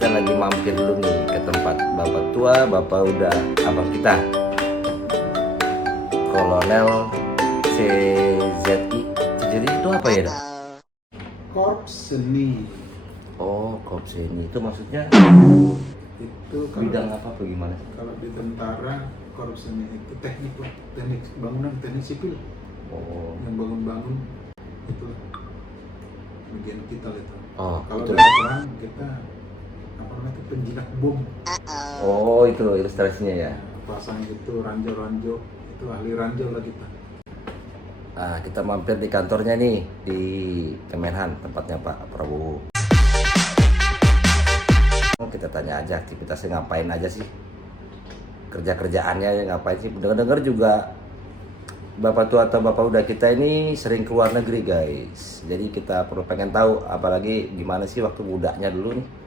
kita lagi mampir dulu nih ke tempat bapak tua, bapak udah abang kita, Kolonel CZI. Jadi itu apa ya, Dak? Korps Seni Oh, korps ini itu maksudnya itu bidang apa gimana? kalau di tentara Korps Seni itu teknik lah, teknik bangunan, teknik sipil Oh, yang bangun-bangun itu bagian kita itu. oh Kalau itu. dari perang kita apa namanya itu penjinak bom, Oh itu ilustrasinya ya. pasang itu ranjau-ranjau, itu ahli ranjau lah kita. Nah, kita mampir di kantornya nih di Kemenhan, tempatnya Pak Prabowo. Kita tanya aja aktivitasnya ngapain aja sih, kerja-kerjaannya ya ngapain sih. Dengar-dengar juga bapak tua atau bapak udah kita ini sering keluar negeri guys. Jadi kita perlu pengen tahu, apalagi gimana sih waktu mudanya dulu nih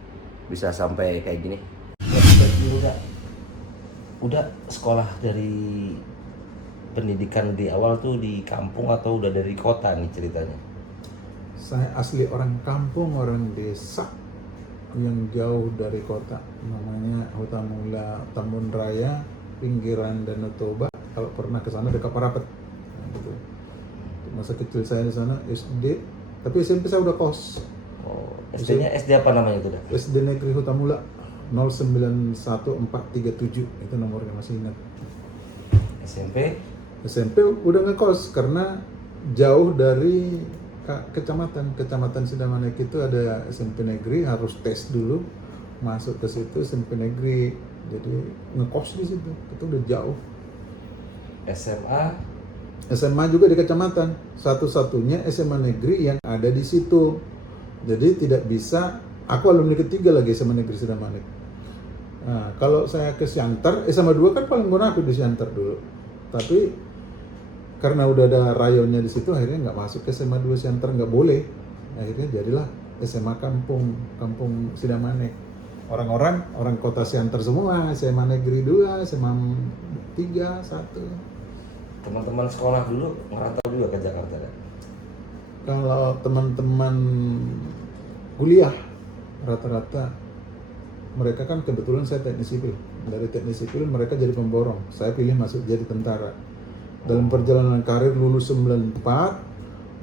bisa sampai kayak gini. Udah sekolah dari pendidikan di awal tuh di kampung atau udah dari kota nih ceritanya? Saya asli orang kampung, orang desa yang jauh dari kota, namanya Hutamula Tambun Raya, pinggiran Danau Toba. Kalau pernah ke sana dekat Parapat. Nah, gitu. Masa kecil saya di sana SD, tapi SMP saya udah kos. Oh, SD-nya SD apa namanya itu dah? SD Negeri Hutamula 091437 itu nomornya, masih ingat. SMP? SMP udah ngekos karena jauh dari kecamatan Sidamanek itu ada SMP negeri, harus tes dulu masuk ke situ SMP negeri, jadi ngekos di situ itu udah jauh. SMA? SMA juga di kecamatan, satu-satunya SMA negeri yang ada di situ, jadi tidak bisa. Aku alumni ketiga lagi SMA negeri Sidamanek. Nah, kalau saya ke Siantar SMA 2 kan paling murah aku di Siantar dulu, tapi karena udah ada rayonnya di situ, akhirnya nggak masuk ke SMA 2 Siantar, nggak boleh. Akhirnya jadilah SMA Kampung Sidamanek. Orang kota Siantar semua, SMA Negeri 2, SMA 3, 1. Teman-teman sekolah dulu ngerantau juga ke Jakarta kan? Kalau teman-teman kuliah, rata-rata mereka kan kebetulan saya teknik sipil. Dari teknik sipil mereka jadi pemborong. Saya pilih masuk jadi tentara. Dalam perjalanan karir lulus 94,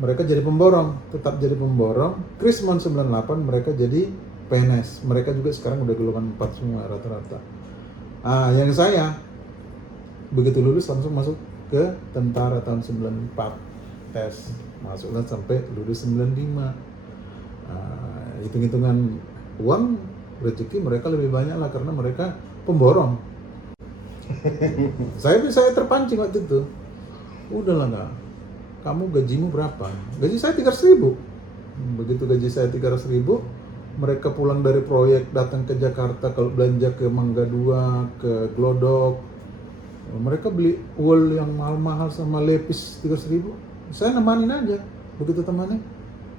mereka jadi pemborong, tetap jadi pemborong. Krismon 98 mereka jadi PNS. Mereka juga sekarang udah golongan 4 semua rata-rata. Yang saya begitu lulus langsung masuk ke tentara tahun 94. Tes, masuklah sampai lulus 95. Hitung-hitungan uang, rezeki mereka lebih banyak lah karena mereka pemborong. saya terpancing waktu itu. Udahlah nggak, kamu gajimu berapa? Gaji saya 300.000. Begitu gaji saya 300.000, mereka pulang dari proyek datang ke Jakarta, kalau belanja ke Mangga 2, ke Glodok, mereka beli wool yang mahal-mahal sama lepis 300.000. Saya nemanin aja, begitu temannya.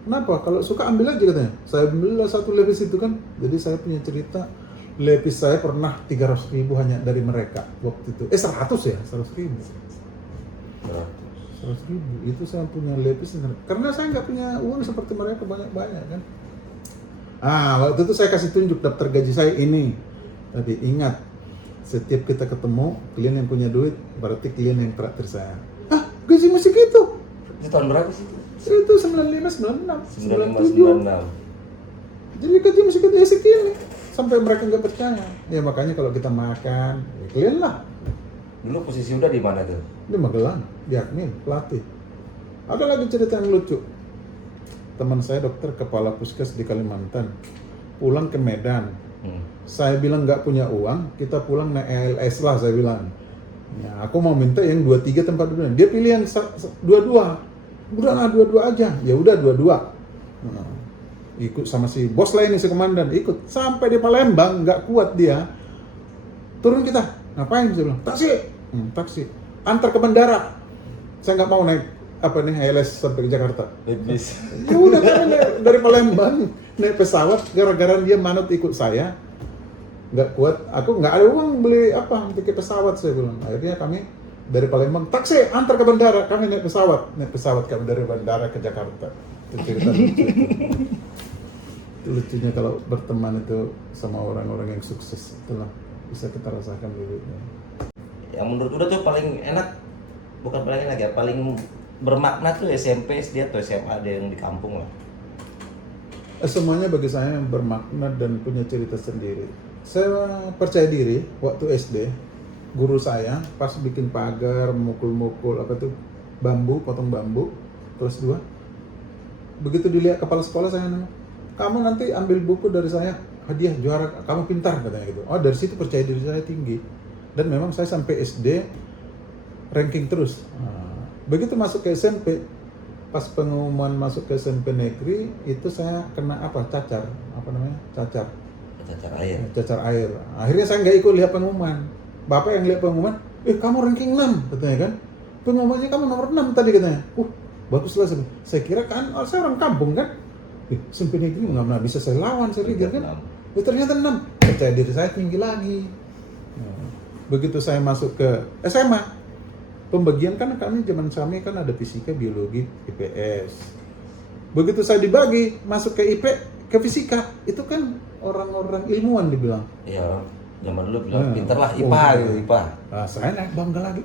Kenapa? Kalau suka ambil aja katanya. Saya ambil satu lepis itu kan. Jadi saya punya cerita, lepis saya pernah 300.000 hanya dari mereka waktu itu. 100 ya, 100.000. 100.000 itu saya punya lepis karena saya nggak punya uang seperti mereka banyak-banyak kan. Waktu itu saya kasih tunjuk daftar gaji saya ini. Tapi ingat, setiap kita ketemu klien yang punya duit berarti klien yang traktir saya. Gaji masih gitu. Itu tahun berapa sih? Itu 95, 96, 95, 96. Jadi gaji masih gitu ya segini. Sampai mereka nggak percaya. Ya makanya kalau kita makan, ya klien lah. Dulu posisi udah di mana tuh? Di Magelang, di admin, pelatih. Ada lagi cerita yang lucu. Teman saya dokter kepala puskes di Kalimantan, pulang ke Medan. Saya bilang nggak punya uang, kita pulang naik ALS lah saya bilang. Ya, aku mau minta yang 23 tempat duduk. Dia pilih yang 22. Udahlah 22 aja. Ya udah 22. Ikut sama si bos lain nih, si komandan, ikut sampai di Palembang, nggak kuat dia. Turun kita. Ngapain? Saya bilang, taksi, antar ke bandara. Saya nggak mau naik ALS sampai ke Jakarta. Bis. Ya udah, kami dari Palembang naik pesawat, gara-gara dia manut ikut saya. Nggak kuat, aku nggak ada uang beli tiket pesawat, saya bilang. Akhirnya kami dari Palembang, taksi, antar ke bandara. Kami naik pesawat kami dari bandara ke Jakarta. Itu cerita lucu. Itu lucunya kalau berteman itu sama orang-orang yang sukses, itulah bisa kita rasakan dulu. Yang menurut udah tuh paling enak, bukan paling enak ya, paling bermakna tuh SMP, SD atau SMA ada yang di kampung lah. Semuanya bagi saya bermakna dan punya cerita sendiri. Saya percaya diri waktu SD, guru saya pas bikin pagar, mukul-mukul apa tuh bambu, potong bambu, kelas 2. Begitu dilihat kepala sekolah saya nanya, kamu nanti ambil buku dari saya, hadiah juara, kamu pintar katanya gitu. Oh dari situ percaya diri saya tinggi. Dan memang saya sampai SD ranking terus. Nah, begitu masuk ke SMP, pas pengumuman masuk ke SMP negeri itu saya kena apa? Cacar, apa namanya? Cacar air. Akhirnya saya nggak ikut lihat pengumuman. Bapak yang lihat pengumuman, kamu ranking 6 katanya kan. Pengumumannya kamu nomor 6 tadi katanya. Baguslah. Saya kira kan, saya orang kampung kan. SMP negeri nggak pernah bisa saya lawan, saya pikir kan. Ternyata 6. Percaya diri saya tinggi lagi. Begitu saya masuk ke SMA, pembagian kan kami zaman kami kan ada fisika, biologi, IPS. Begitu saya dibagi masuk ke ke fisika, itu kan orang-orang ilmuwan dibilang. Iya, zaman dulu bilang pinter lah IPA gitu, IPA. Nah, saya naik bangga lagi.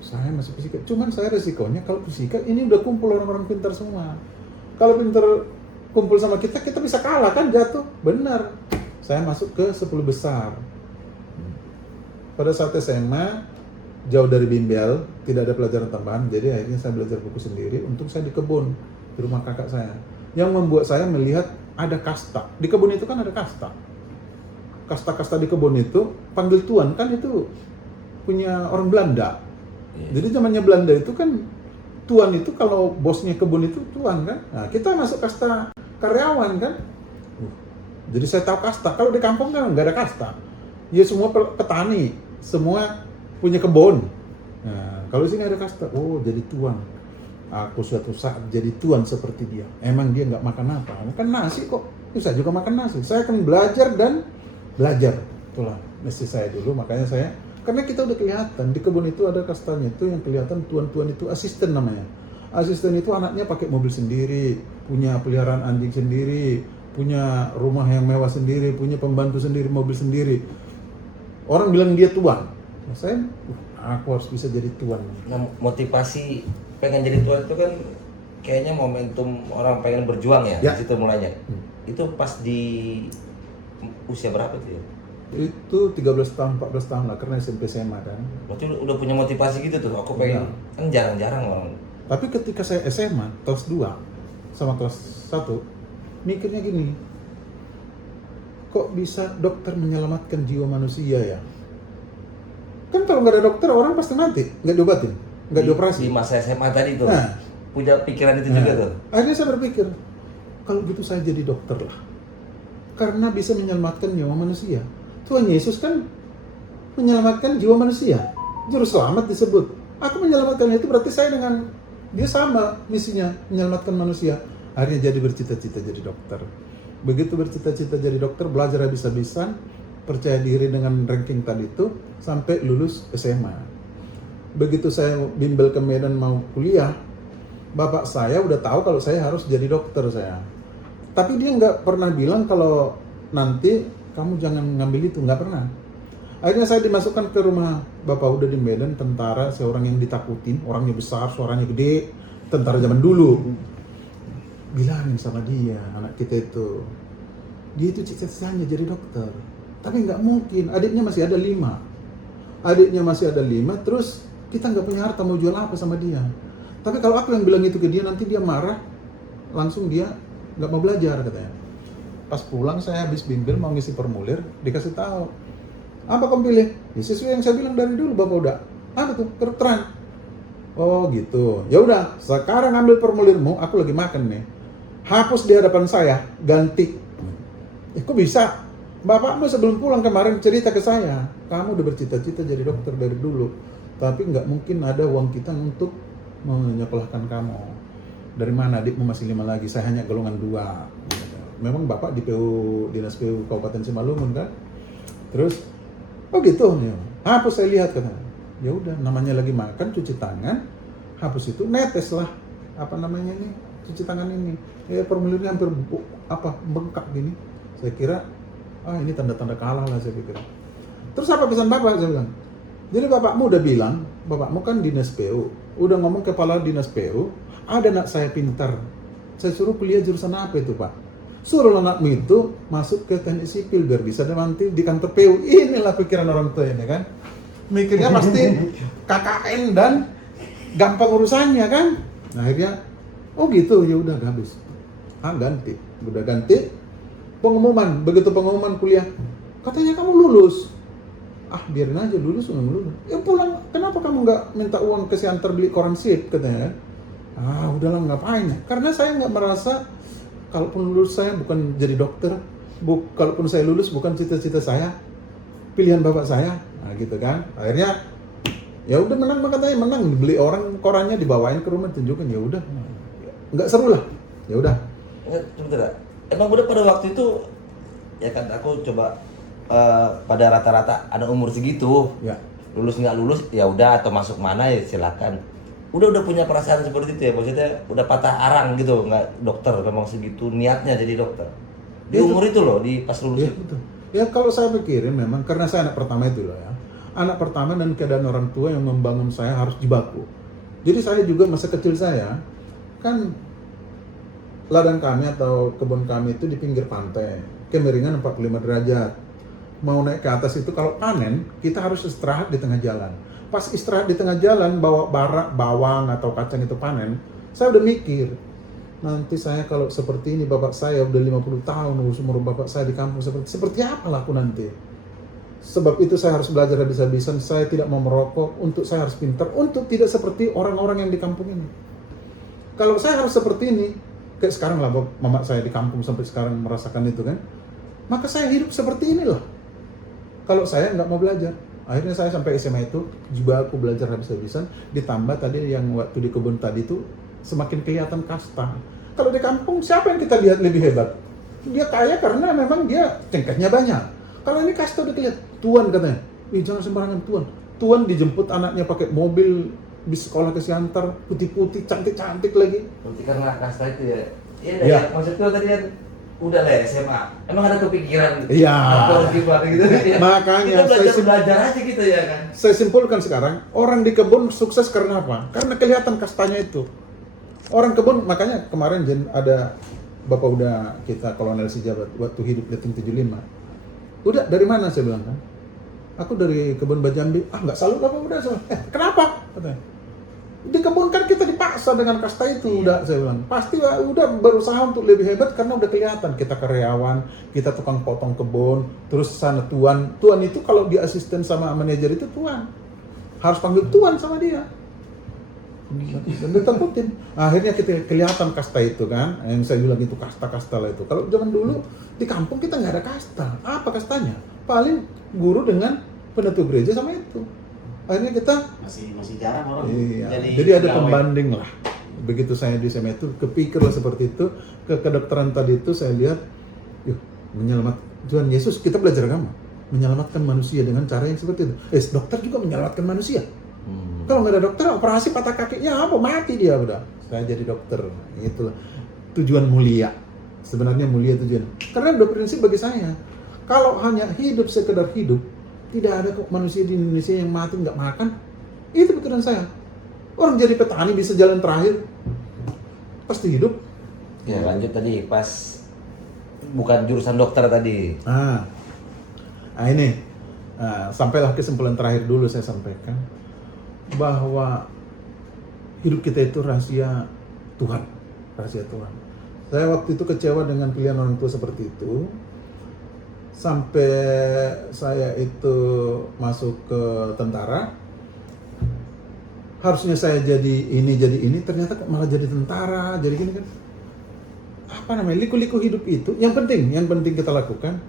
Saya masuk fisika. Cuman saya resikonya kalau fisika ini udah kumpul orang-orang pintar semua. Kalau pintar kumpul sama kita bisa kalah kan, jatuh. Benar. Saya masuk ke 10 besar. Pada saat SMA jauh dari bimbel, tidak ada pelajaran tambahan, jadi akhirnya saya belajar buku sendiri. Untuk saya di kebun, di rumah kakak saya. Yang membuat saya melihat ada kasta. Di kebun itu kan ada kasta. Kasta-kasta di kebun itu, panggil tuan kan itu punya orang Belanda. Jadi zamannya Belanda itu kan, tuan itu kalau bosnya kebun itu tuan kan. Nah, kita masuk kasta karyawan kan. Jadi saya tahu kasta. Kalau di kampung kan nggak ada kasta. Ya semua petani, semua punya kebun. Nah, kalau sini ada kasta, jadi tuan. Aku suatu saat jadi tuan seperti dia. Emang dia nggak makan apa? Makan nasi kok. Saya juga makan nasi. Saya akan belajar dan belajar. Itulah mesti saya dulu. Makanya saya, karena kita udah kelihatan di kebun itu ada kastanya itu yang kelihatan tuan-tuan itu asisten namanya. Asisten itu anaknya pakai mobil sendiri, punya peliharaan anjing sendiri, punya rumah yang mewah sendiri, punya pembantu sendiri, mobil sendiri. Orang bilang dia tuan. Nah, saya, aku harus bisa jadi tuan. Nah, motivasi pengen jadi tuan itu kan kayaknya momentum orang pengen berjuang ya. Di situ mulainya. Itu pas di usia berapa tuh ya? Itu 13 tahun, 14 tahun lah, karena SMP SMA kan. Berarti udah punya motivasi gitu tuh, aku pengen, kan jarang-jarang orang. Tapi ketika saya SMA, kelas 2 sama kelas 1, mikirnya gini, kok bisa dokter menyelamatkan jiwa manusia ya? Kan kalau nggak ada dokter, orang pasti mati, nggak diobatin, nggak dioperasi. Di masa SMA tadi tuh, punya pikiran itu juga tuh. Akhirnya saya berpikir, kalau gitu saya jadi dokter lah. Karena bisa menyelamatkan nyawa manusia. Tuhan Yesus kan menyelamatkan jiwa manusia. Juru selamat disebut. Aku menyelamatkan itu berarti saya dengan dia sama misinya, menyelamatkan manusia. Akhirnya jadi bercita-cita jadi dokter. Begitu bercita-cita jadi dokter, belajar habis-habisan, percaya diri dengan ranking tadi itu, sampai lulus SMA. Begitu saya bimbel ke Medan mau kuliah, bapak saya udah tahu kalau saya harus jadi dokter saya. Tapi dia nggak pernah bilang kalau nanti kamu jangan ngambil itu, nggak pernah. Akhirnya saya dimasukkan ke rumah bapak udah di Medan, tentara, seorang yang ditakutin, orangnya besar, suaranya gede, tentara zaman dulu. Bilangin sama dia, anak kita itu, dia itu cita-citanya jadi dokter. Tapi nggak mungkin, adiknya masih ada 5. Adiknya masih ada 5, terus kita nggak punya harta, mau jual apa sama dia. Tapi kalau aku yang bilang itu ke dia, nanti dia marah, langsung dia nggak mau belajar katanya. Pas pulang saya habis bimbel mau ngisi formulir, dikasih tahu, apa kamu pilih? Ya, sesuai yang saya bilang dari dulu bapak udah. Apa tuh? Kedokteran. Oh gitu. Ya udah, sekarang ambil formulirmu, aku lagi makan nih. Hapus di hadapan saya, ganti. Kok bisa? Bapakmu sebelum pulang kemarin cerita ke saya, kamu udah bercita-cita jadi dokter dari dulu, tapi nggak mungkin ada uang kita untuk menyekolahkan kamu. Dari mana? Adikmu masih 5 lagi, saya hanya golongan 2. Memang bapak di PU, Dinas PU Kabupaten Simalungun kan. Terus, oh gitu, hapus saya lihat kan. Ya udah, namanya lagi makan, cuci tangan, hapus itu, netes lah, apa namanya ini, cuci tangan ini. Ya formulirnya hampir bengkak gini. Saya kira ini tanda-tanda kalah lah saya pikir. Terus apa pesan bapak? Saya bilang, jadi bapakmu udah bilang, bapakmu kan dinas PU, udah ngomong kepala dinas PU, ada anak saya pintar, saya suruh kuliah jurusan apa itu pak? Suruh anakmu itu masuk ke teknik sipil biar bisa nanti di kantor PU. Inilah pikiran orang tua ini kan, mikirnya pasti KKN dan gampang urusannya kan. Nah, akhirnya, oh gitu, ya udah habis. Ganti, udah ganti. Pengumuman, begitu pengumuman kuliah, katanya kamu lulus. Biarin aja lulus, nggak lulus. Ya pulang, kenapa kamu nggak minta uang ke Siantar beli koran sip katanya? Udahlah ngapain? Karena saya nggak merasa, kalaupun lulus saya bukan jadi dokter, kalaupun saya lulus bukan cita-cita saya, pilihan bapak saya, gitu kan. Akhirnya, ya udah menang, katanya menang, beli orang korannya dibawain ke rumah tunjukin, ya udah, nggak seru lah, ya udah. Sebentar, emang udah pada waktu itu ya kan aku coba pada rata-rata ada umur segitu, Ya. lulus nggak lulus ya udah, atau masuk mana ya silakan. Udah punya perasaan seperti itu ya, maksudnya udah patah arang gitu, nggak dokter memang segitu niatnya jadi dokter di umur itu loh, di pas lulus Ya, itu. betul. Ya kalau saya pikirin memang karena saya anak pertama itu loh ya. Anak pertama dan keadaan orang tua yang membangun saya harus jibaku. Jadi saya juga masa kecil saya kan ladang kami atau kebun kami itu di pinggir pantai, kemiringan 45 derajat. Mau naik ke atas itu kalau panen kita harus istirahat di tengah jalan. Pas istirahat di tengah jalan bawa bawang atau kacang itu panen, saya udah mikir, nanti saya kalau seperti ini, bapak saya udah 50 tahun, umur bapak saya di kampung seperti apa lah aku nanti. Sebab itu saya harus belajar habis-habisan, saya tidak mau merokok, untuk saya harus pintar, untuk tidak seperti orang-orang yang di kampung ini. Kalau saya harus seperti ini, kayak sekarang lah, mama saya di kampung sampai sekarang merasakan itu kan, maka saya hidup seperti inilah. Kalau saya nggak mau belajar. Akhirnya saya sampai SMA itu, juga aku belajar habis-habisan, ditambah tadi yang waktu di kebun tadi itu, semakin kelihatan kasta. Kalau di kampung, siapa yang kita lihat lebih hebat? Dia kaya karena memang dia cengkehnya banyak. Kalau ini kasta udah kelihatan, tuan katanya, jangan sembarangan tuan. Tuan dijemput anaknya pakai mobil, bis sekolah ke Siantar, putih-putih, cantik-cantik lagi. Berarti karena kasta itu ya. Iya, Ya. maksudku tadi kan udah lah SMA. Emang ada kepikiran Iya. atau gimana gitu ya. Makanya kita belajar aja gitu ya kan. saya simpulkan sekarang, orang di kebun sukses karena apa? Karena kelihatan kastanya itu. Orang kebun, makanya kemarin ada bapak udah kita kolonel sejabat waktu hidup di 75. Udah dari mana saya bilang kan? Aku dari kebun Bajambi. Nggak salut bapak udah. Kenapa? Katanya. Di kebun kan kita dipaksa dengan kasta itu, udah saya bilang. Pasti udah berusaha untuk lebih hebat karena udah kelihatan kita karyawan, kita tukang potong kebun, terus sana tuan. Tuan itu kalau di asisten sama manajer itu tuan. Harus panggil tuan sama dia. Dan ditakutin. Akhirnya kita kelihatan kasta itu kan. Yang saya bilang itu kasta-kasta lah itu. Kalau zaman dulu di kampung kita nggak ada kasta. Apa kastanya? Paling guru dengan penentu gereja sama itu. Akhirnya kita masih jarang orang jadi ada pembanding lah. Begitu saya di SMA itu kepikirlah seperti itu. Ke kedokteran tadi itu saya lihat, Tuhan Yesus, kita belajar agama, menyelamatkan manusia dengan cara yang seperti itu. Dokter juga menyelamatkan manusia. Kalau nggak ada dokter, operasi patah kakinya apa, mati dia udah. Saya jadi dokter, itulah tujuan mulia. Sebenarnya mulia tujuan. Karena udah prinsip bagi saya, kalau hanya hidup sekedar hidup, tidak ada kok manusia di Indonesia yang mati nggak makan. Itu pikiran saya. Orang jadi petani bisa jalan terakhir, pasti hidup. Ya lanjut tadi pas bukan jurusan dokter tadi. Ini sampailah kesimpulan terakhir dulu saya sampaikan bahwa hidup kita itu rahasia Tuhan, rahasia Tuhan. Saya waktu itu kecewa dengan pilihan orang tua seperti itu. Sampai saya itu masuk ke tentara, harusnya saya jadi ini, ternyata malah jadi tentara, jadi gini kan. Apa namanya, liku-liku hidup itu, yang penting kita lakukan,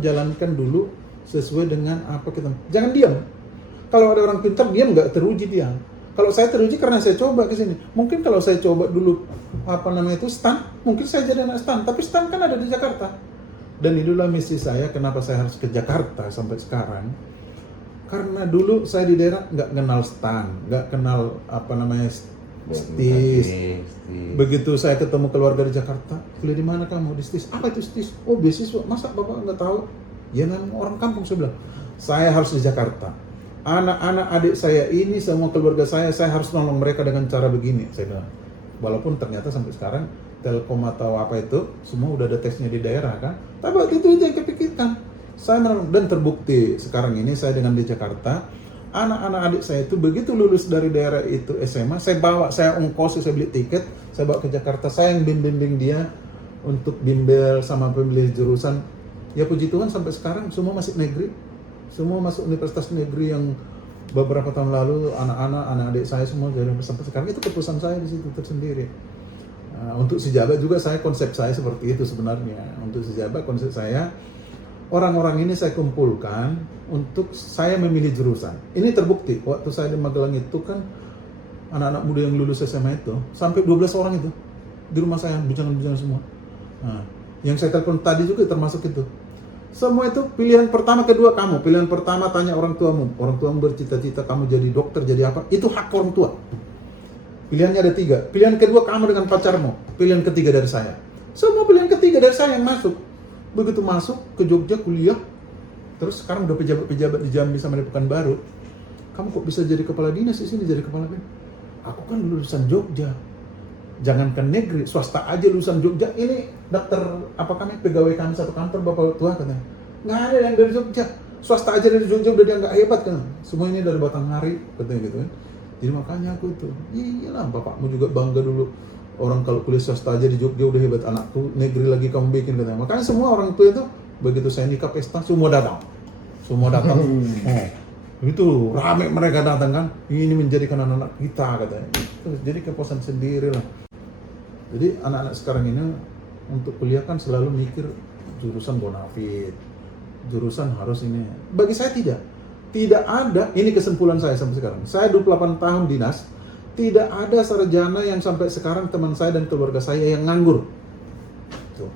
jalankan dulu sesuai dengan apa kita. Jangan diam. Kalau ada orang pintar diam nggak teruji dia. Kalau saya teruji karena saya coba ke sini. Mungkin kalau saya coba dulu stan, mungkin saya jadi anak stan, tapi stan kan ada di Jakarta. Dan itulah misi saya, kenapa saya harus ke Jakarta sampai sekarang. Karena dulu saya di daerah nggak kenal stan, nggak kenal STIS. STIS. Begitu saya ketemu keluarga di Jakarta, kuliah di mana kamu? Di STIS. Apa itu STIS? Oh, beasiswa. Masa bapak nggak tahu? Ya namanya orang kampung. Saya bilang, saya harus di Jakarta. Anak-anak adik saya ini, semua keluarga saya harus nolong mereka dengan cara begini. Saya bilang, walaupun ternyata sampai sekarang Telkom atau apa itu semua udah ada tesnya di daerah kan. Tapi waktu itu yang kepikirkan. Dan terbukti sekarang ini saya dengan di Jakarta, anak-anak adik saya itu begitu lulus dari daerah itu SMA, saya ongkos, saya beli tiket, saya bawa ke Jakarta, saya yang bimbing dia untuk bimbel sama pemilih jurusan. Ya puji Tuhan sampai sekarang semua masih negeri, semua masuk universitas negeri yang beberapa tahun lalu anak adik saya semua jadi sampai sekarang. Itu keputusan saya di situ tersendiri. Untuk sejabat juga konsep saya seperti itu sebenarnya. Untuk sejabat konsep saya, orang-orang ini saya kumpulkan untuk saya memilih jurusan. Ini terbukti waktu saya di Magelang itu kan anak-anak muda yang lulus SMA itu sampai 12 orang itu di rumah saya, bujangan-bujangan semua. Yang saya telepon tadi juga termasuk itu. Semua itu pilihan pertama, kedua kamu. Pilihan pertama tanya orang tuamu. Orang tuamu bercita-cita kamu jadi dokter, jadi apa? Itu hak orang tua. Pilihannya ada 3. Pilihan kedua kamu dengan pacarmu. Pilihan ketiga dari saya. Semua pilihan ketiga dari saya yang masuk. Begitu masuk ke Jogja kuliah, terus sekarang udah pejabat-pejabat di Jambi sama di Pekanbaru. Kamu kok bisa jadi kepala dinas di sini, jadi kepala dinas? Aku kan lulusan Jogja. Jangankan negeri, swasta aja lulusan Jogja. Ini daftar apa kami, pegawai kami satu kantor bapak tua katanya. Nggak ada yang dari Jogja. Swasta aja dari Jogja udah dianggap hebat kan. Semua ini dari Batanghari katanya gitu kan. Jadi makanya aku itu, iyalah bapakmu juga bangga dulu. Orang kalau kuliah swasta aja di Jogja udah hebat, anakku negeri lagi kamu bikin katanya. Makanya semua orang tua itu begitu saya nikah pesta semua datang. Itu rame mereka datang kan. Ini menjadikan anak-anak kita katanya. Terus jadi kepuasan sendiri lah. Jadi anak-anak sekarang ini untuk kuliah kan selalu mikir jurusan bonafit, jurusan harus ini. Bagi saya tidak ada. Ini kesimpulan saya sampai sekarang. Saya 28 tahun dinas. Tidak ada sarjana yang sampai sekarang teman saya dan keluarga saya yang nganggur. Tuh.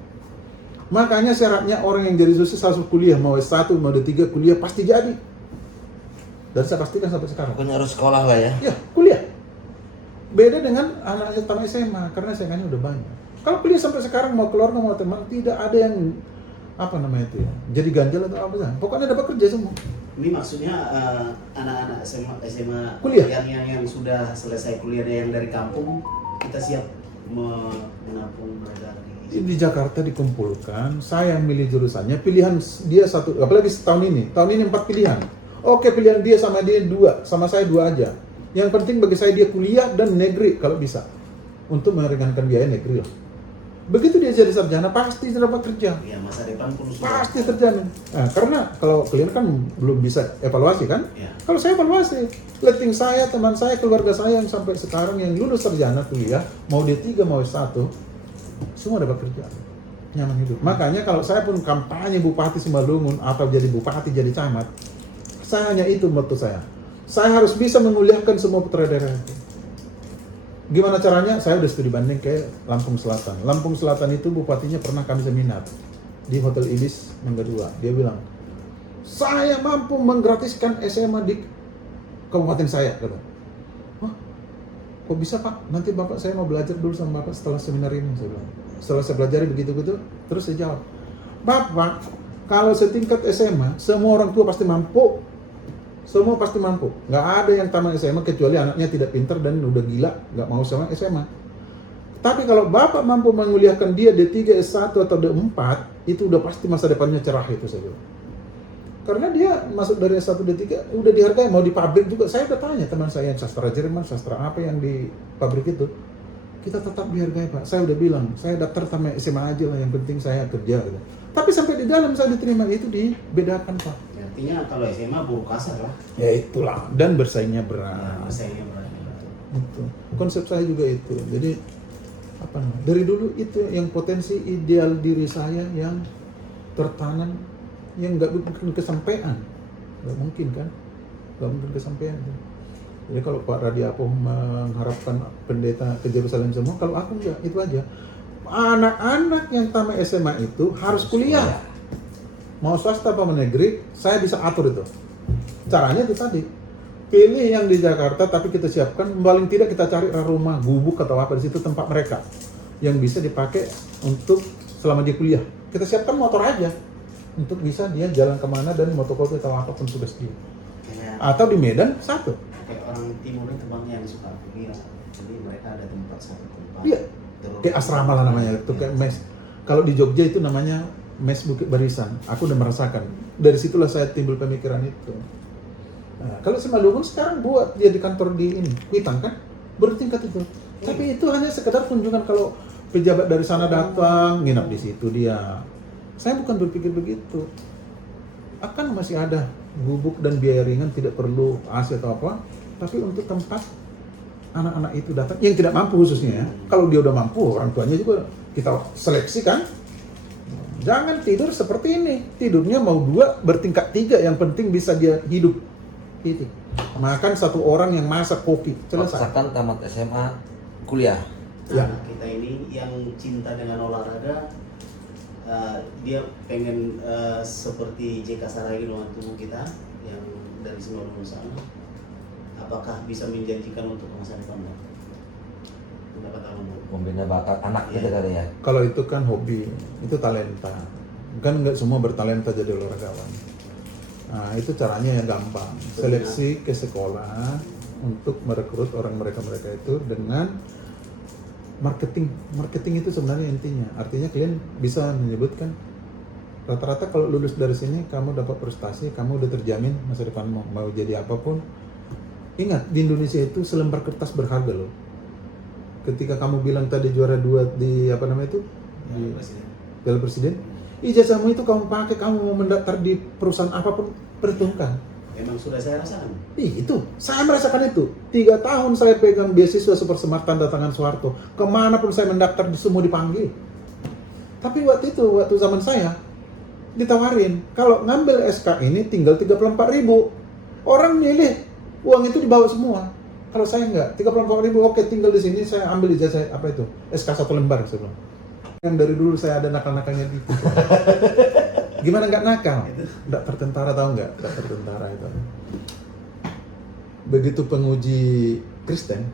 Makanya syaratnya orang yang jadi sukses harus kuliah. Mau S1, mau D3 kuliah pasti jadi. Dan saya pastikan sampai sekarang. Pokoknya harus sekolah lah ya. Ya, kuliah. Beda dengan anak tamat SMA, karena SMA-nya udah banyak. Kalau kuliah sampai sekarang mau keluarga, mau teman, tidak ada yang jadi ganjal atau apa sih. Pokoknya dapat kerja semua. Ini maksudnya anak-anak SMA kuliah yang sudah selesai kuliahnya yang dari kampung, kita siap menampung mereka di Jakarta dikumpulkan. Saya yang milih jurusannya, pilihan dia satu, apalagi tahun ini 4 pilihan. Oke, pilihan dia sama dia 2, sama saya 2 aja. Yang penting bagi saya dia kuliah dan negeri kalau bisa, untuk meringankan biaya negeri lah. Begitu dia jadi sarjana pasti dapat kerja. Ya, masa depan pun sudah pasti terjamin. Nah, karena kalau kalian kan belum bisa evaluasi kan? Ya. Kalau saya evaluasi, letting saya, teman saya, keluarga saya yang sampai sekarang yang lulus sarjana kuliah, mau D3 mau S1, semua dapat kerja, nyaman hidup. Makanya kalau saya pun kampanye Bupati Simalungun atau jadi bupati, jadi camat, saya hanya itu moto saya. Saya harus bisa menguliahkan semua putra daerah itu. Gimana caranya? Saya udah studi banding ke Lampung Selatan. Lampung Selatan itu bupatinya pernah kami seminar di Hotel Ibis Mangga 2. Dia bilang, saya mampu menggratiskan SMA di kabupaten saya. Kata, wah, kok bisa Pak? Nanti Bapak saya mau belajar dulu sama Bapak setelah seminar ini. Saya bilang. Setelah saya pelajari begitu-begitu, terus saya jawab, Bapak, kalau setingkat SMA, semua orang tua pasti mampu. Semua pasti mampu. Nggak ada yang tamat SMA kecuali anaknya tidak pintar dan udah gila, nggak mau sama SMA. Tapi kalau Bapak mampu menguliahkan dia D3, S1 atau D4, itu udah pasti masa depannya cerah itu saya bilang. Karena dia masuk dari S1 D3 udah dihargai, mau di pabrik juga. Saya udah tanya teman saya yang sastra Jerman, sastra apa yang di pabrik itu, kita tetap dihargai Pak. Saya udah bilang, saya daftar sama SMA aja lah, yang penting saya kerja gitu. Tapi sampai di dalam saya diterima itu dibedakan Pak. Artinya kalau SMA buruk kasar lah. Ya itulah, dan bersaingnya berat. Ya, bersaingnya berat. Itu konsep saya juga itu. Jadi apa namanya? Dari dulu itu yang potensi ideal diri saya yang tertanam, yang nggak mungkin kesampaian, nggak mungkin kan, nggak mungkin kesampaian. Jadi kalau Pak Radiapo mengharapkan pendeta ke Yerusalem semua, kalau aku enggak, itu aja. Anak-anak yang tamat SMA itu harus kuliah. Mau swasta apa negeri, saya bisa atur itu. Caranya itu tadi. pilih yang di Jakarta, tapi kita siapkan, paling tidak kita cari rumah, gubuk atau apa di situ tempat mereka yang bisa dipakai untuk selama dia kuliah. Kita siapkan motor aja untuk bisa dia jalan kemana dan motokopi atau apapun tugas dia. Kayak Atau di Medan satu. kayak orang timur itu bang yang suka kuliah, jadi mereka ada tempat satu tempat. Iya. Terus- Kayak asrama lah namanya, itu kayak mes. Kalau di Jogja itu namanya mes Bukit Barisan. Aku udah merasakan. Dari situlah saya timbul pemikiran itu. Nah, kalau Simalungun sekarang buat dia di kantor di ini, Kuitang kan, bertingkat itu. Tapi itu hanya sekedar kunjungan kalau pejabat dari sana datang, nginap di situ dia. Saya bukan berpikir begitu. Akan masih ada gubuk dan biaya ringan, tidak perlu AC atau apa, tapi untuk tempat anak-anak itu datang yang tidak mampu khususnya ya. Kalau dia udah mampu, orang tuanya juga kita seleksi kan. Jangan tidur seperti ini. Tidurnya mau 2, bertingkat 3, yang penting bisa dia hidup. Gitu. Makan satu orang yang masak kopi, selesai. Paksakan tamat SMA, kuliah. Ya. Anak kita ini yang cinta dengan olahraga, dia pengen seperti JK Saragi lawan tubuh kita yang dari Simalungun sana. Apakah bisa menjanjikan untuk masa depan, Bang? Pendapat Abang, Bang? Membina bakat anak Iya. gitu kali ya. Kalau itu kan hobi, itu talenta. Kan nggak semua bertalenta jadi olahragawan. Nah, itu caranya yang gampang. Seleksi ke sekolah untuk merekrut orang mereka itu dengan marketing. Marketing itu sebenarnya intinya. Artinya kalian bisa menyebutkan rata-rata kalau lulus dari sini kamu dapat prestasi, kamu udah terjamin masa depanmu mau jadi apapun. Ingat, di Indonesia itu selembar kertas berharga loh. Ketika kamu bilang tadi juara 2 di apa namanya itu? Di Presiden. Piala Presiden. Ijazahmu itu kamu pakai, kamu mau mendaftar di perusahaan apapun, perhitungkan. Memang sudah saya rasakan. Itu, saya merasakan itu. 3 tahun saya pegang beasiswa Super Smart tanda tangan Soeharto. Kemanapun saya mendaftar, semua dipanggil. Tapi waktu zaman saya, ditawarin, kalau ngambil SK ini tinggal 34.000. Orang milih, uang itu dibawa semua. Kalau saya enggak, 34.000, oke tinggal di sini, saya ambil ijazah apa itu? SK 1 lembar saya bilang. Yang dari dulu saya ada nakal-nakalnya gitu. Gimana nggak nakal? Nggak tertentara, tahu nggak? Nggak tertentara itu. Begitu penguji Kristen,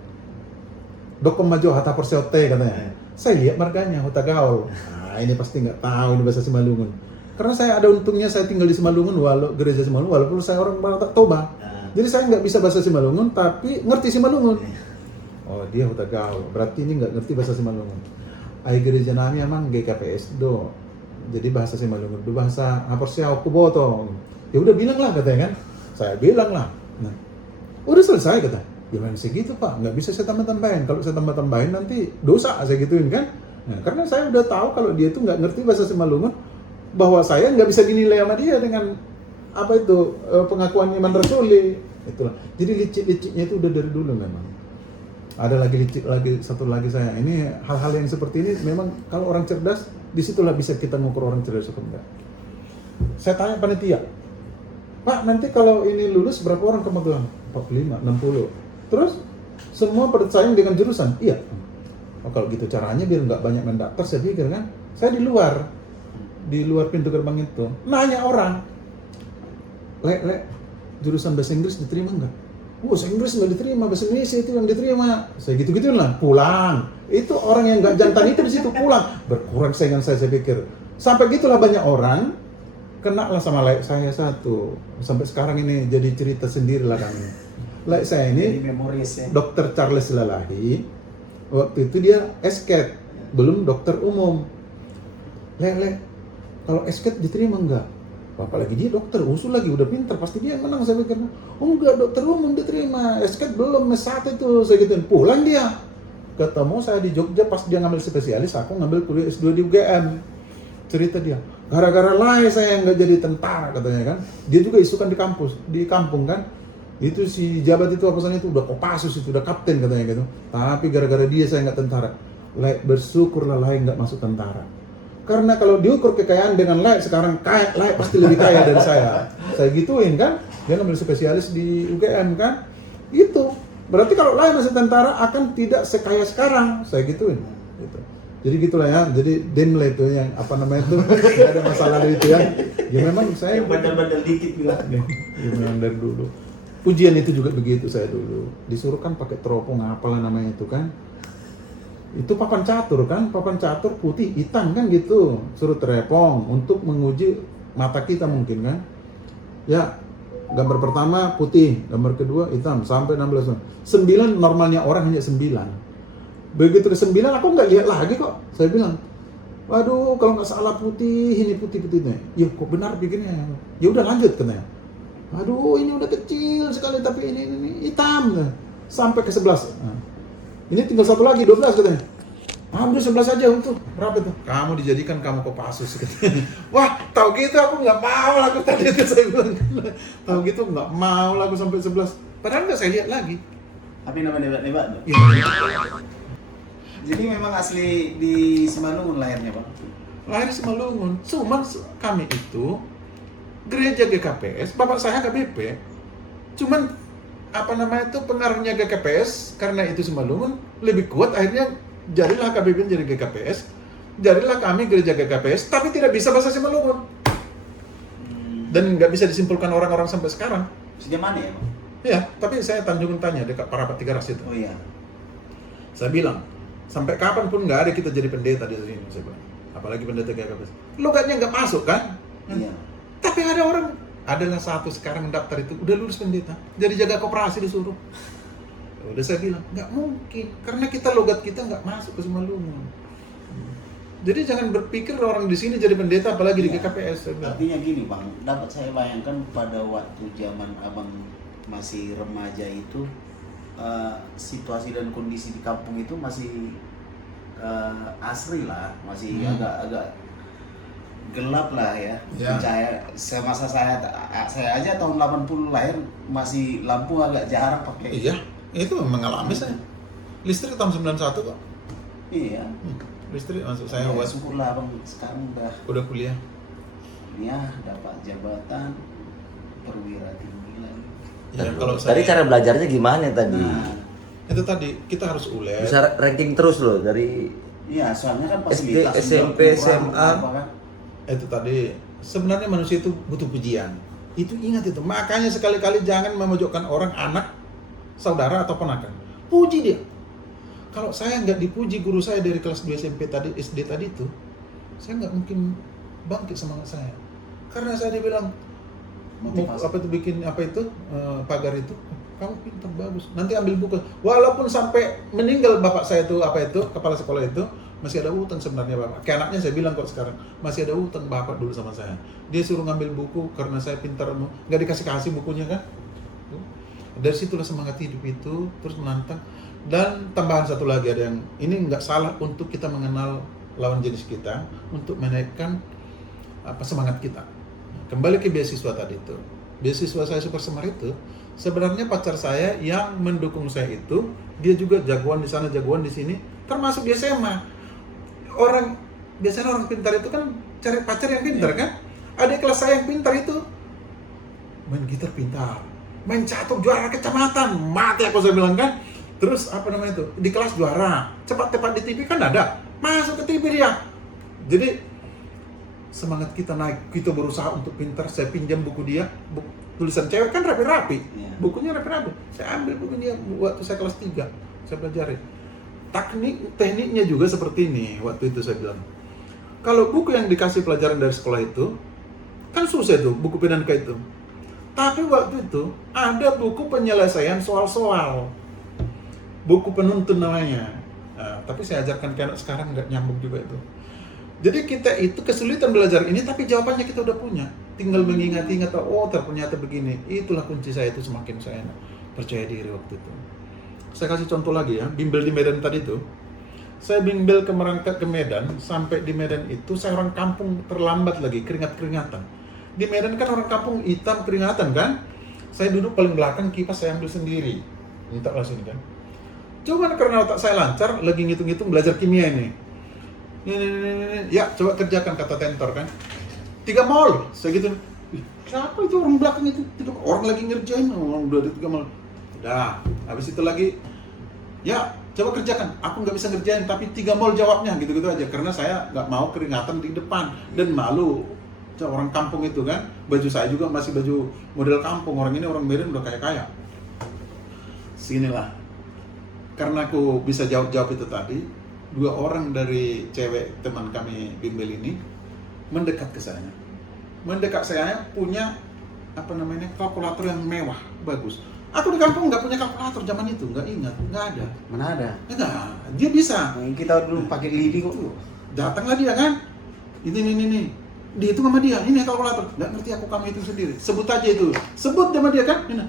Dokom Majo Hata Perseote katanya. Saya lihat marganya Huta Gaul. Nah, ini pasti nggak tahu ini bahasa Simalungun. Karena saya ada untungnya saya tinggal di Simalungun, gereja Simalungun, walaupun saya orang Batak Toba. Jadi saya nggak bisa bahasa Simalungun, tapi ngerti Simalungun. Oh, dia Huta Gaul. Berarti ini nggak ngerti bahasa Simalungun. Ai gereja nami emang GKPS do. Jadi bahasa Simalungun, do bahasa Haporsia Okuboto. Ya udah bilang lah katanya kan. Saya bilang lah. Nah, udah selesai kata. Gimana segitu Pak? Nggak bisa saya tambah-tambahin. Kalau saya tambah-tambahin nanti dosa saya gituin kan. Nah, karena saya udah tahu kalau dia itu nggak ngerti bahasa Simalungun, bahwa saya nggak bisa dinilai sama dia dengan apa itu pengakuan iman rasuli. Itulah. Jadi licik-liciknya itu udah dari dulu memang. Ada lagi satu lagi saya. Ini hal-hal yang seperti ini memang kalau orang cerdas, disitulah bisa kita ngukur orang cerdas atau enggak. Saya tanya panitia, Pak, nanti kalau ini lulus berapa orang ke Magelang? 45, 60. Terus semua bersaing dengan jurusan? Iya. Oh, kalau gitu caranya biar nggak banyak mendaftar, saya pikir kan. Saya di luar pintu gerbang itu, nanya orang, Le, jurusan bahasa Inggris diterima nggak? Bahasa Inggris nggak diterima, bahasa Indonesia itu yang diterima. Saya gitu-gituin lah, pulang. Itu orang yang nggak jantan itu di situ pulang. Berkurang saingan saya pikir. Sampai gitulah banyak orang kena lah sama like saya satu. Sampai sekarang ini jadi cerita sendiri lah kami. Like saya Jadi ini, memoris ya. Dr. Charles Lalahi. Waktu itu dia esket, belum dokter umum. Le, kalau esket diterima nggak? Apalagi dia dokter, usul lagi, udah pintar, pasti dia yang menang, saya pikir. Oh enggak, dokter umum diterima, esket belum, S1 itu, saya gituin. Pulang dia. Ketemu saya di Jogja, pas dia ngambil spesialis, aku ngambil kuliah S2 di UGM. Cerita dia, gara-gara lain saya nggak jadi tentara, katanya kan. Dia juga isukan di kampung kan. Itu si jabat itu, apasan itu, udah Kopassus itu, udah kapten katanya gitu. Tapi gara-gara dia saya nggak tentara. Bersyukurlah lain nggak masuk tentara. Karena kalau diukur kekayaan dengan Lai, sekarang Lai pasti lebih kaya dari saya. Saya gituin kan, dia ngambil spesialis di UGM kan. Itu berarti kalau Lai masih tentara akan tidak sekaya sekarang. Saya gituin gitu. Jadi gitulah ya. Jadi Demle itu yang apa namanya itu, tidak ada masalah dari itu ya. Ya memang saya Yang bandel-bandel dikit bilang. ya, memang dari dulu. Ujian itu juga begitu saya dulu. Disuruh kan pakai teropong apalah namanya itu kan. Itu papan catur kan, papan catur putih hitam kan gitu. Suruh terepong untuk menguji mata kita mungkin kan. Ya, gambar pertama putih, gambar kedua hitam sampai 16. 9 normalnya orang hanya 9. Begitu ke 9 aku nggak lihat lagi kok. Saya bilang, waduh kalau nggak salah putih, ini putih-putihnya. Ya kok benar bikinnya. Ya udah lanjut katanya. Aduh ini udah kecil sekali tapi ini hitam. Sampai ke 11. Nah, ini tinggal satu lagi 12 katanya. Ambil 11 aja untuk berapa tuh? Kamu dijadikan kamu Kopassus katanya. Wah, tahu gitu aku nggak mau lagu tadi itu saya bilang. Tahu gitu nggak mau lagu sampai 11. Padahal nggak saya lihat lagi. Tapi nama nebak-nebak tuh. Ya, Jadi memang asli di Simalungun lahirnya, Pak? lahir di Simalungun. Cuman kami itu gereja GKPS, bapak saya KBP. Cuman apa namanya itu pengaruhnya GKPS karena itu Simalungun lebih kuat, akhirnya jadilah KBP jadi GKPS. Jadilah kami gereja GKPS, tapi tidak bisa bahasa Simalungun. Dan nggak bisa disimpulkan orang-orang sampai sekarang. Sejak mana ya, Pak? Ya, tapi saya Tanjungan tanya dekat Parapat 3 Ras itu. Oh iya. Saya bilang, sampai kapan pun nggak ada kita jadi pendeta di sini, saya bilang. Apalagi pendeta GKPS. Logatnya nggak masuk kan? Iya. Tapi ada orang, adalah satu sekarang daftar itu, udah lulus pendeta. Jadi jaga koperasi disuruh. Udah saya bilang, nggak mungkin. Karena kita logat kita nggak masuk ke Simalungun. Jadi jangan berpikir orang di sini jadi pendeta, apalagi di Iya. GKPS. Saya bilang. Artinya gini, Bang, dapat saya bayangkan pada waktu zaman Abang masih remaja itu, situasi dan kondisi di kampung itu masih asri lah, masih agak gelap lah ya. Ya. Cahaya semasa saya aja tahun 80 lahir masih lampu agak jarang pakai. Iya, itu mengalami saya. Listrik tahun 91 kok. Iya. Listrik masuk saya Ya, buat syukurlah Bang sekarang udah kuliah. dapat jabatan perwira tinggi lagi. Ya, kalau Tadi saya cara belajarnya gimana tadi? Nah, itu tadi kita harus ulet. Bisa ranking terus loh dari iya, soalnya kan SD, fasilitas SMP, juga kurang, SMA. apa kan? Itu tadi sebenarnya manusia itu butuh pujian. Itu ingat itu. Makanya sekali-kali jangan memojokkan orang, anak, saudara atau ponakan. Puji dia. Kalau saya nggak dipuji guru saya dari kelas 2 SMP tadi, SD tadi itu, saya nggak mungkin bangkit semangat saya. Karena saya dibilang mau Motivasi. apa itu bikin apa itu pagar itu, kamu pintar bagus. Nanti ambil buku. Walaupun sampai meninggal bapak saya itu apa itu kepala sekolah itu masih ada utang sebenarnya bapak. Kayak anaknya saya bilang kok sekarang masih ada utang bapak dulu sama saya. Dia suruh ngambil buku karena saya pintar, nggak dikasih bukunya kan. Dari situlah semangat hidup itu terus menantang. Dan tambahan satu lagi ada yang ini nggak salah untuk kita mengenal lawan jenis kita untuk menaikkan apa semangat kita. Kembali ke beasiswa tadi itu. Beasiswa saya Super Semar itu sebenarnya pacar saya yang mendukung saya itu dia juga jagoan di sana jagoan di sini termasuk di SMA. Orang biasanya orang pintar itu kan cari pacar yang pintar kan. Adik kelas saya yang pintar itu main gitar pintar, main catur juara kecamatan, mati aku saya bilang kan. Terus apa namanya itu di kelas juara, cepat-cepat di TV kan ada, masuk ke TV dia. Jadi semangat kita naik, kita berusaha untuk pintar. Saya pinjam buku dia, tulisan cewek kan rapi-rapi, bukunya rapi-rapi. Saya ambil bukunya waktu saya kelas 3, saya pelajari. Tekniknya juga seperti ini waktu itu saya bilang. Kalau buku yang dikasih pelajaran dari sekolah itu, kan susah tuh buku penanka itu. Tapi waktu itu ada buku penyelesaian soal-soal. Buku penuntun namanya. Nah, tapi saya ajarkan ke anak sekarang nggak nyambung juga itu. Jadi kita itu kesulitan belajar ini, tapi jawabannya kita udah punya. Tinggal mengingat-ingat, oh ternyata begini. Itulah kunci saya itu semakin saya percaya diri waktu itu. Saya kasih contoh lagi ya, bimbel di Medan tadi itu. Saya bimbel merangkak ke Medan, sampai di Medan itu saya orang kampung terlambat lagi, keringat-keringatan. Di Medan kan orang kampung hitam keringatan kan. Saya duduk paling belakang, kipas saya ambil sendiri. Minta langsung kan. Cuman karena otak saya lancar, lagi ngitung-ngitung belajar kimia ini. Ini. Ya, coba kerjakan kata tentor kan. 3 mol, saya gitu. Siapa itu orang belakang itu? Orang lagi ngerjain, orang udah ada 3 mol. Udah, habis itu lagi, ya coba kerjakan. Aku nggak bisa ngerjain, tapi 3 mol jawabnya, gitu-gitu aja. Karena saya nggak mau keringatan di depan dan malu. orang kampung itu kan, baju saya juga masih baju model kampung. Orang ini orang Medan udah kaya-kaya. Sinilah, karena aku bisa jawab itu tadi, 2 orang dari cewek teman kami bimbel ini mendekat ke saya. Punya kalkulator yang mewah, bagus. Aku di kampung nggak punya kalkulator zaman itu, nggak ingat, nggak ada. Mana ada? Enggak, dia bisa. Kita dulu pakai lidi kok. Datanglah dia kan, ini. Dihitung sama dia, ini kalkulator. Nggak ngerti aku, kamu hitung sendiri. Sebut aja itu, sebut sama dia kan. Ini.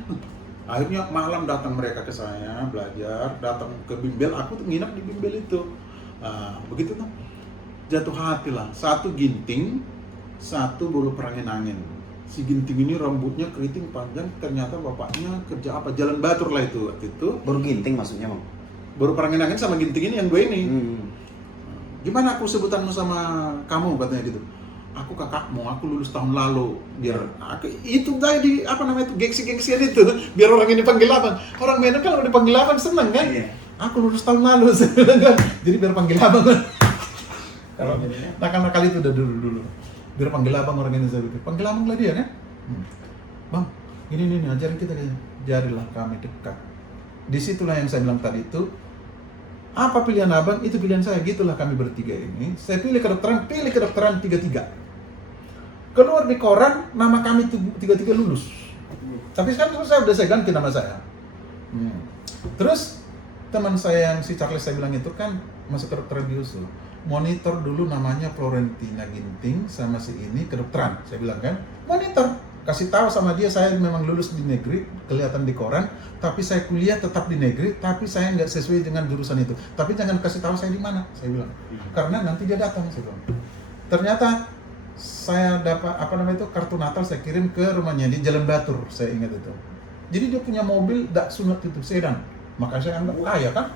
Akhirnya malam datang mereka ke saya, belajar, datang ke bimbel, aku tuh nginap di bimbel itu. Begitu tuh, jatuh hati lah. 1 ginting, 1 bolu perangin angin. Si ginting ini rambutnya keriting panjang, ternyata bapaknya kerja apa? Jalan Batur lah itu waktu itu. Baru ginting maksudnya, Bang? Baru perangin angin sama ginting ini yang 2 ini. Gimana aku sebutanmu sama kamu, katanya gitu. Aku kakakmu, aku lulus tahun lalu. Biar aku itu tadi gengsi-gengsian itu. Biar orang ini panggil abang. Orang Medan kalau dipanggil abang seneng kan? Iya. Aku lulus tahun lalu, jadi biar panggil abang. Kalau nakal-nakal itu udah dulu. Biar panggil abang orang ini, saya pikir. Panggil abang lah dia kan? Bang, ini ajarin kita nih. Jarilah kami dekat. Disitulah yang saya bilang tadi itu. Apa pilihan abang, itu pilihan saya. Gitulah kami bertiga ini. Saya pilih kedokteran 3-3. Keluar di koran, nama kami 3-3 lulus. Tapi sekarang saya ganti nama saya. Terus teman saya yang si Charles saya bilang itu kan masuk kedokteran di USU. Monitor dulu namanya Florentina Ginting sama si ini kedokteran. Saya bilang kan, monitor. Kasih tahu sama dia saya memang lulus di negeri, kelihatan di koran, tapi saya kuliah tetap di negeri, tapi saya nggak sesuai dengan jurusan itu. Tapi jangan kasih tahu saya di mana, saya bilang. Karena nanti dia datang, saya bilang. Ternyata saya dapat kartu Natal saya kirim ke rumahnya di Jalan Batur, saya ingat itu. Jadi dia punya mobil Datsun itu sedan. Makanya saya anggap kaya kan.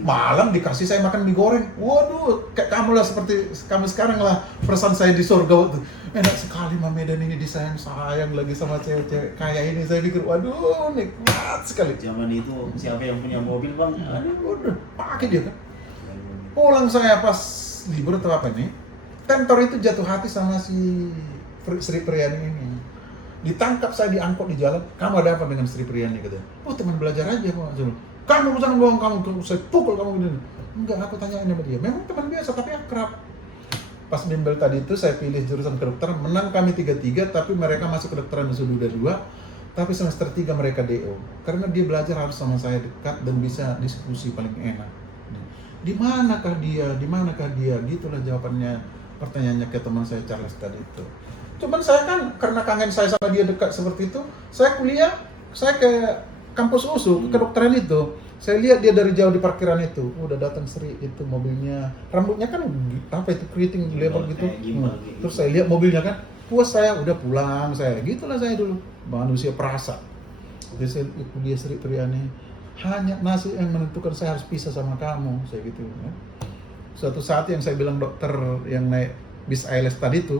Malam dikasih saya makan mie goreng. Waduh, kayak kamu lah, seperti kamu sekarang lah. Perasaan saya di surga waktu. Enak sekali Mama Medan ini, disayang lagi sama cewek-cewek kaya ini. Saya pikir, waduh, nikmat sekali. Zaman itu siapa yang punya mobil, Bang? Aduh, pakai dia kan. Pulang saya pas libur atau apa ini, kantor itu jatuh hati sama si Sri Priani ini. Ditangkap saya diangkut di jalan. Kamu ada apa dengan Sri Priani, katanya? Oh, teman belajar aja, Pak. Kamu jangan bohong, kamu saya pukul kamu gini. Enggak, aku tanyain sama dia. Memang teman biasa tapi akrab. Pas bimbel tadi itu saya pilih jurusan kedokteran, menang kami 3-3, tapi mereka masuk kedokteran sudah 2. Tapi semester 3 mereka DO. Karena dia belajar harus sama saya dekat dan bisa diskusi paling enak. Di manakah dia? Gitulah jawabannya, pertanyaannya ke teman saya Charles tadi itu. Cuman saya kan karena kangen saya sama dia dekat seperti itu, saya kuliah, saya ke kampus USU, ke kedokteran itu. Saya lihat dia dari jauh di parkiran itu, udah datang Sri itu mobilnya, rambutnya kan keriting lebar gitu. Terus saya lihat mobilnya kan, puas saya, udah pulang saya. Gitulah saya dulu, manusia perasa. Jadi saya kuliah Sri Priani, hanya nasib yang menentukan saya harus pisah sama kamu, saya gitu. Suatu saat yang saya bilang dokter yang naik bis ALS tadi itu,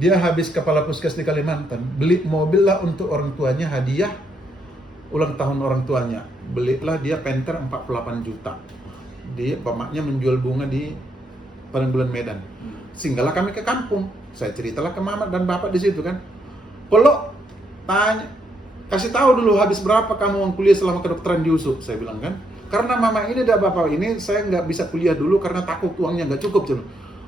dia habis kepala puskes di Kalimantan, beli mobil lah untuk orang tuanya, hadiah ulang tahun orang tuanya. Belilah dia Panther 48 juta. Dia bapaknya menjual bunga di Padang Medan. Singgahlah kami ke kampung. Saya ceritalah ke mama dan bapak di situ kan. Pelok tanya, kasih tahu dulu habis berapa kamu uang kuliah selama kedokteran di USU, saya bilang kan. Karena mama ini dan bapak ini saya nggak bisa kuliah dulu karena takut uangnya nggak cukup.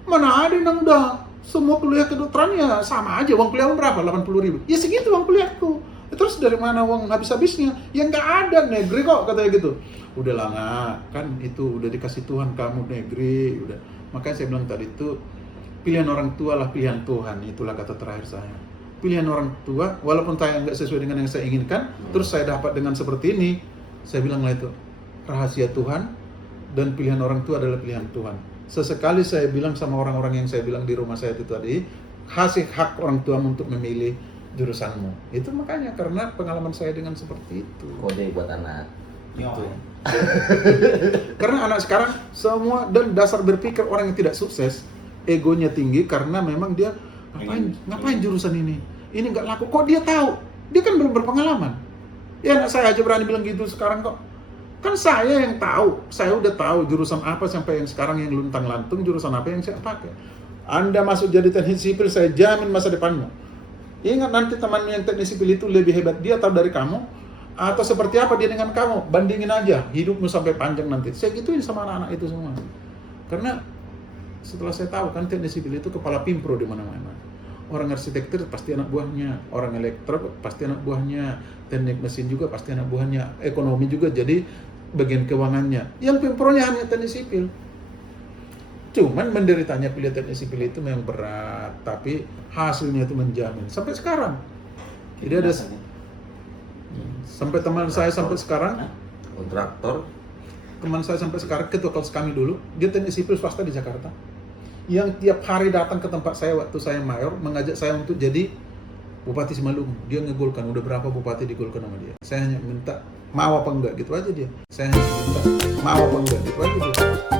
Mana ada yang udah semua kuliah kedokteran ya sama aja, uang kuliah berapa? 80.000. Ya segitu uang kuliahku. Terus dari mana uang habis-habisnya? Ya nggak ada, negeri kok, katanya gitu. Udahlah nggak, kan itu udah dikasih Tuhan kamu negeri, udah. Makanya saya bilang tadi itu pilihan orang tua lah pilihan Tuhan, itulah kata terakhir saya. Pilihan orang tua, walaupun saya nggak sesuai dengan yang saya inginkan, terus saya dapat dengan seperti ini, saya bilang lah itu rahasia Tuhan dan pilihan orang tua adalah pilihan Tuhan. Sesekali saya bilang sama orang-orang yang saya bilang di rumah saya itu tadi, kasih hak orang tua untuk memilih jurusanmu. Itu makanya karena pengalaman saya dengan seperti itu. Kode buat anak. Gitu. Karena anak sekarang semua dan dasar berpikir orang yang tidak sukses, egonya tinggi karena memang dia ngapain jurusan ini? Ini nggak laku. Kok dia tahu? Dia kan belum berpengalaman. Ya anak saya aja berani bilang gitu sekarang kok. Kan saya yang tahu, saya udah tahu jurusan apa sampai yang sekarang yang luntang-lantung, jurusan apa yang saya pakai. Anda masuk jadi teknik sipil, saya jamin masa depanmu. Ingat nanti temanmu yang teknik sipil itu lebih hebat dia tahu dari kamu, atau seperti apa dia dengan kamu, bandingin aja hidupmu sampai panjang nanti. Saya gituin sama anak-anak itu semua. Karena setelah saya tahu kan teknik sipil itu kepala pimpro di mana-mana. Orang arsitektur pasti anak buahnya, orang elektro pasti anak buahnya, teknik mesin juga pasti anak buahnya, ekonomi juga jadi bagian keuangannya. Yang pimpronya hanya teknik sipil. Cuman menderitanya kuliah teknik sipil itu memang berat, tapi hasilnya itu menjamin sampai sekarang. Jadi ada sampai teman saya sampai sekarang, Kontraktor. teman saya sampai sekarang ketua kelas kami dulu, dia teknik sipil swasta di Jakarta. Yang tiap hari datang ke tempat saya waktu saya mayor mengajak saya untuk jadi Bupati Simalungun. Dia ngegolkan, udah berapa bupati digolkan sama dia. Saya hanya minta mau apa enggak gitu aja dia. Saya hanya minta mau apa enggak gitu aja dia.